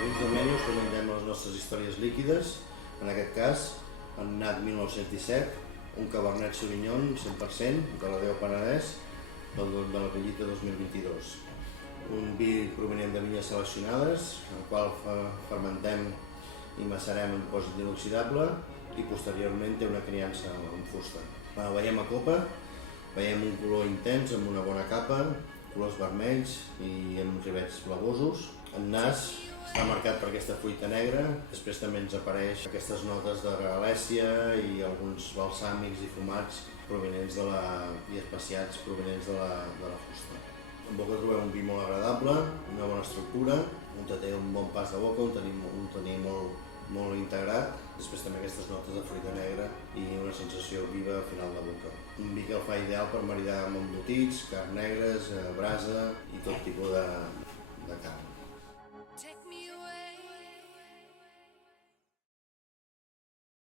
Dins del menú us comentem les nostres històries líquides, en aquest cas, en NAT 1917, un Cabernet Sauvignon 100% de la Déu Penedès de la collita 2022. Un vi provenient de vinyes seleccionades, el qual fermentem i macerem en dipòsit inoxidable i posteriorment té una criança en fusta. Veiem a copa, veiem un color intens amb una bona capa, colors vermells i amb rivets blavosos. El nas està marcat per aquesta fruita negra, després també ens apareix aquestes notes de galècia i alguns balsàmics i fumats provenents i especiats provenents de la fusta. En boca trobem un vi molt agradable, una bona estructura, on té un bon pas de boca, un taní molt integrat, després també aquestes notes de fruita negra i una sensació viva al final de boca. Un vi que el fa ideal per maridar amb embotits, carn negres, brasa i tot tipus de